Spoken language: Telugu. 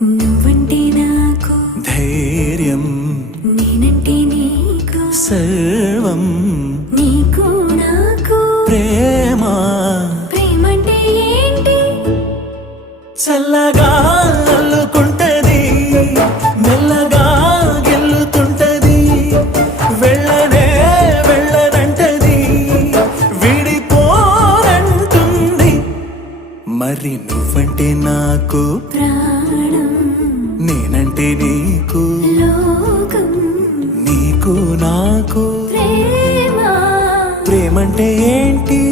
నువ్వంటే నాకు ధైర్యం, నేనంటే నీకు సర్వం, నీకు నాకు ప్రేమ. ప్రేమంటే ఏంటి? చల్లగా అల్లుకుంటది, మెల్లగా గెల్లుతుంటది, వెళ్ళనే వెళ్ళనంటది, విడిపోనంటుంది. మరి నువ్వంటే నాకు ప్రాణం, నేనంటే నీకు లోకం, నీకు నాకు ప్రేమ. ప్రేమంటే ఏంటి?